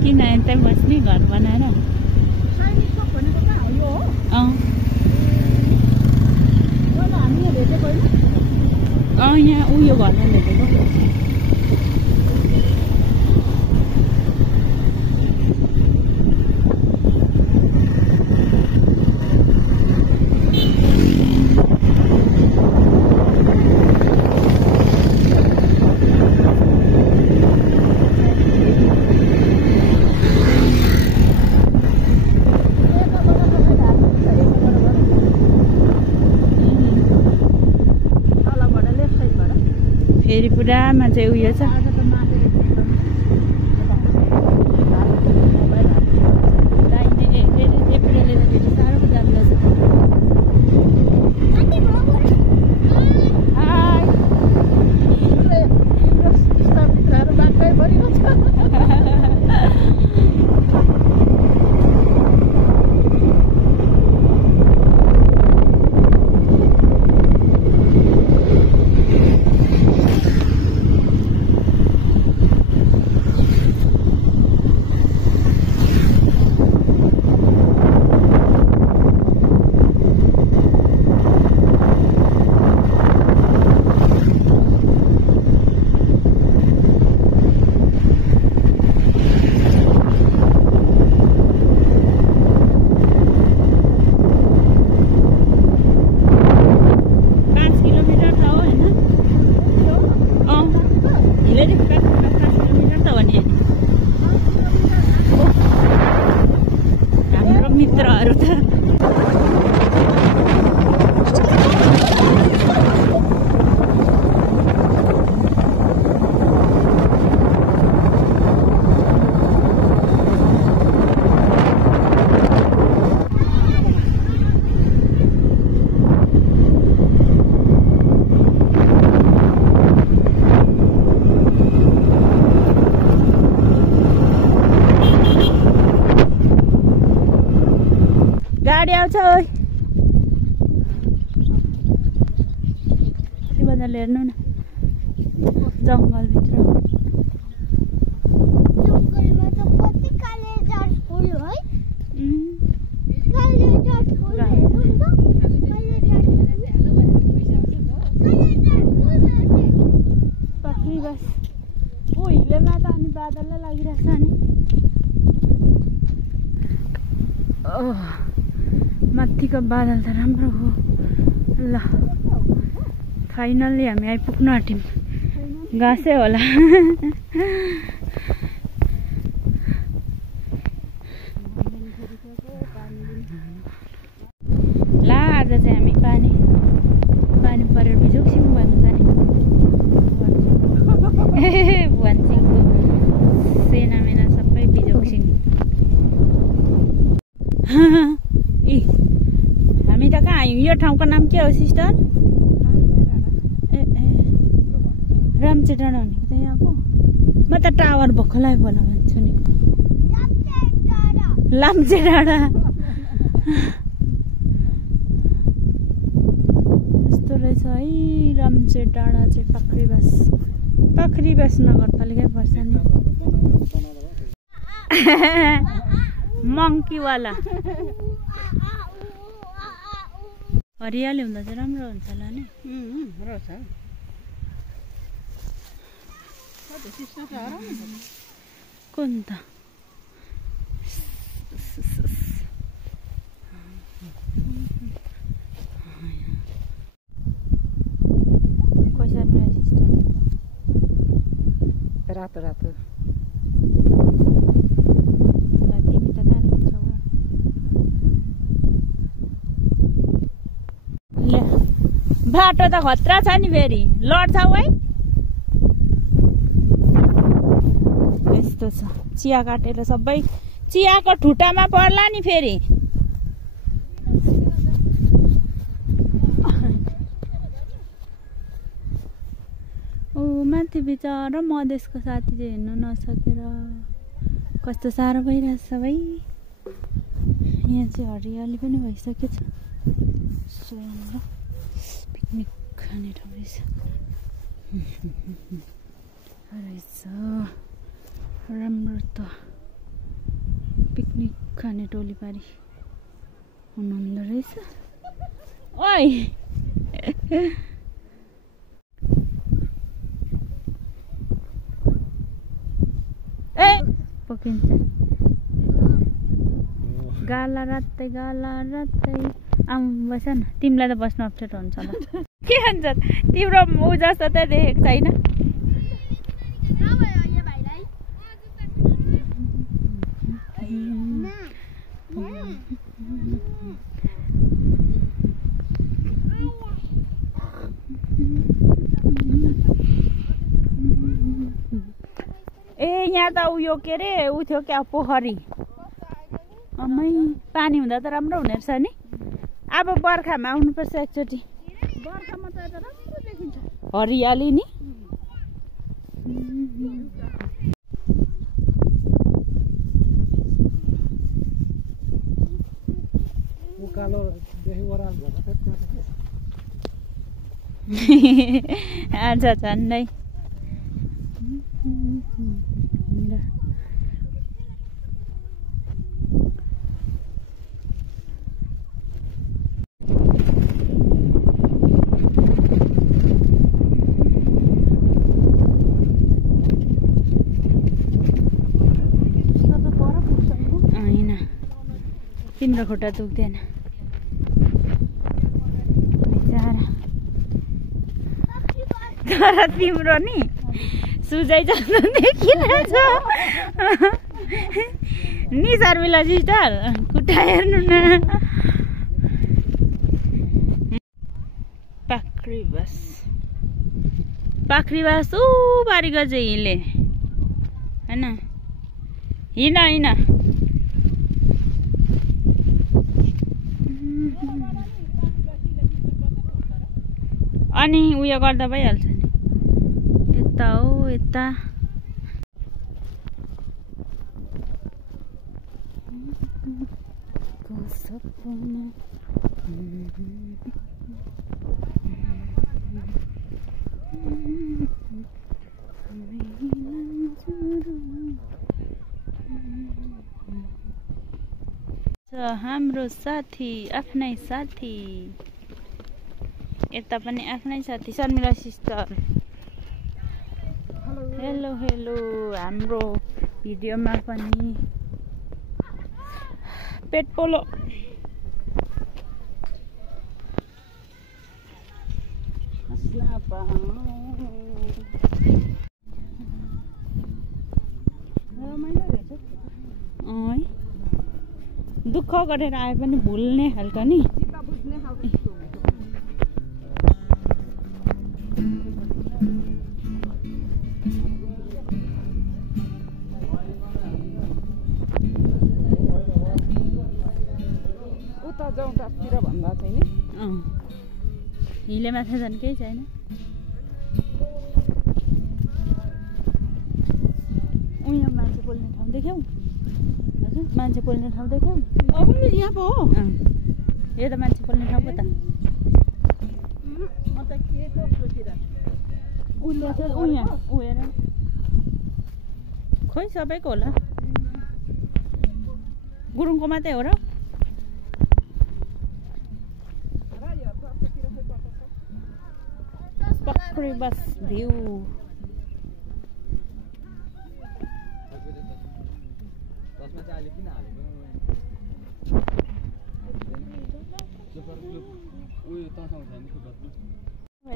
किन यतै बस्ने घर बनाएर यहाँ उयो घरमा भेटेको फेरि पुरामा चाहिँ उयो छ मित्रहरू त गाडी आउँछ ओइ त्यो बजारले हेर्नु न जङ्गलभित्र पक्री बस ओ हिलेमा त अनि बादललाई लागिरहेछ नि माथिको बादल त राम्रो हो ल फाइनल्ली हामी आइपुग्न आँट्यौँ घाँसै होला ला आज चाहिँ हामी पानी परेर बिजोकसिङ भन्नु जाने भुवनसिङको सेना मेना सबै बिजोकसिङ हामी त कहाँ आयौँ यो ठाउँको नाम के हो सिस्टर ए रामचे डाँडा भनेको त यहाँको म त टावर भर्खरलाई भन भन्छु नि लाम्चे डाँडा यस्तो रहेछ है रामचे डाँडा चाहिँ पाखरीबास नगरपालिका पर्छ नि मङ्कीवाला हरियाली हुँदा चाहिँ राम्रो हुन्छ होला नि कुन त रातो रातो तिमी त कहाँ हुन्छौ ले बाटो त खतरा छ नि फेरि लड्छौ है यस्तो छ चिया काटेर सबै चियाको ठुटामा पर्ला नि फेरि ओ माथि बिचरा मधेसको साथी चाहिँ हेर्नु नसकेर कस्तो साह्रो भइरहेछ भाइ यहाँ चाहिँ हरियाली पनि भइसकेछ रेस्टुरेन्ट पिकनिक खाने ठाउँ रहेछ राम्रो त पिकनिक खाने टोली पारी हुनुहुँदो रहेछ ओइ ए पकिन्छ गाला रातै आउँ बस न तिमीलाई त बस्नु अप्ठ्यारो हुन्छ होला के भन्छ तिम्रो ऊ जस्तो त देखेको छैन ए यहाँ त उयो के अरे ऊ थियो क्या पोखरी अम्मै पानी हुँदा त राम्रो हुने रहेछ नि अब बर्खामा आउनुपर्छ एकचोटि बर्खामा त एउटा राम्रो देखिन्छ हरियाली नि आज झन्डै तिम्रो खुट्टा दुख्दैन तर तिम्रो नि सुझाइ जानु देखिरहेछ नि शर्मिला सिस्टर खुट्टा हेर्नु न पाख्री बस ऊ बारीको चाहिँ हिले होइन हिँड अनि उयो गर्दा भइहाल्छ नि यता हो यता हाम्रो साथी आफ्नै साथी यता पनि आफ्नै साथी शर्मिला सिस्टर हेलो हाम्रो भिडियोमा पनि पेट पोलो दुःख गरेर आए पनि भुल्ने खालको नि भन्दा चाहिँ नि हिले माथि झन् केही छैन उयो मान्छे बोल्ने ठाउँ देख्यौ हजुर मान्छे बोल्ने ठाउँ देख्यौ अब नि यहाँ पो हो यो त मान्छे बोल्ने ठाउँ पो त म त के कोतिर उयो हेर खोइ सबैको होला गुरुङको मात्रै हो र पक्री बस भ्यू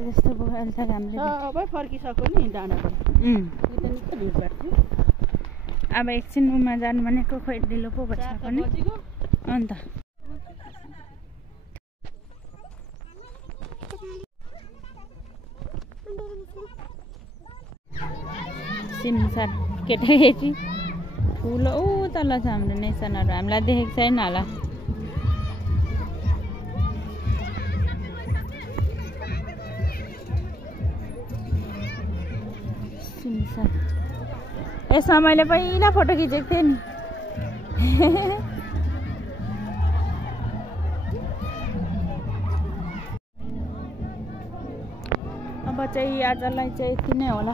जस्तो भइहाल्छ हामीले अब फर्किसक्यो नि डाँडाबाट निकै भिडभाड थियो अब एकछिन रुममा जानु भनेको खोइ ढिलो पो भइसक्यो नि अन्त सिमसार केटाकेटी ठुलो ऊ तल छ हाम्रो नेसनहरू हामीलाई देखेको छैन होला सिमसार यसमा मैले पहिला फोटो खिचेको थिएँ नि अब चाहिँ आजलाई चाहिँ यति नै होला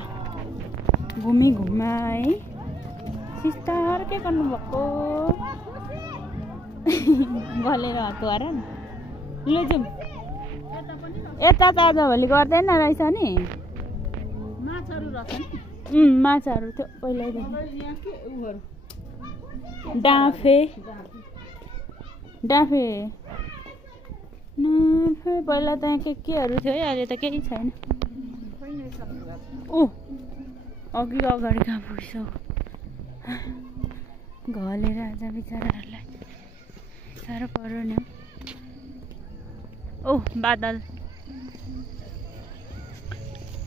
घुमी घुमा है सिस्टर के गर्नुभएको गलेर हतुवार लु जाउँ यता त आजभोलि गर्दैन रहेछ नि माछाहरू रहेछ नि माछाहरू थियो पहिल्यैदेखि डाँफे डाँफे पहिला त यहाँ केहरू थियो है अहिले त केही छैन ऊ अघि अगाडि कहाँ पुगिसक्यो घलेर आज बिचराहरूलाई साह्रो पर्यो नि ओ बादल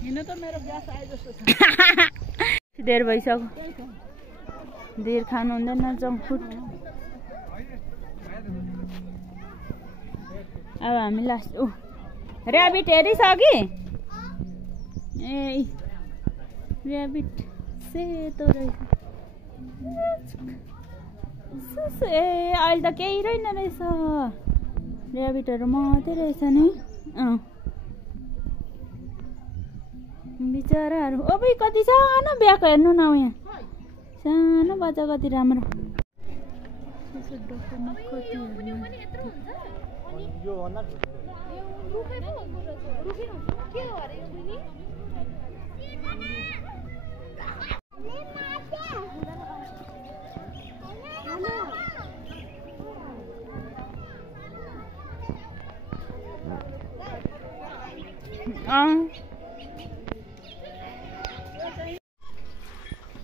हिँड्नु त मेरो ग्यास आए जस्तो छ धेर भइसक्यो धेर खानु हुँदैन जङ्क फुड अब हामी लास्ट ऊ ऱ्याबिट हेरिसक्यो ए ऱ्याबिट सेतो रहेछ ए अहिले त केही रहेन रहेछ ऱ्याबिटहरू मात्रै रहेछ नि बिचराहरू अब कति सानो बिहाको हेर्नु न यहाँ सानो बच्चा कति राम्रो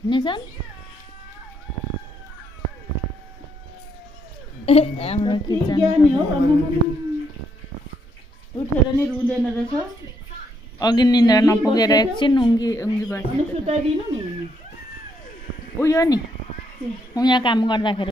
निसन उठेर नि रुँदैन रहेछ अघि निन्द्रा नपुगेर एकछिन उङ्गी बस्यो सुताइदिनु नि उयो नि यहाँ काम गर्दाखेरि